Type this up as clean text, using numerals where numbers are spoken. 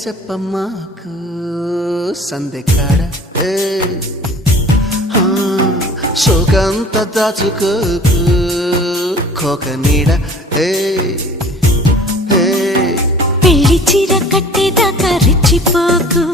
చెప్పమ్మాకు సందెకాడ శోకంత దాచుకోకు కోక నీడ పెళ్లి చీర కట్టేదాకా రెచ్చిపోకు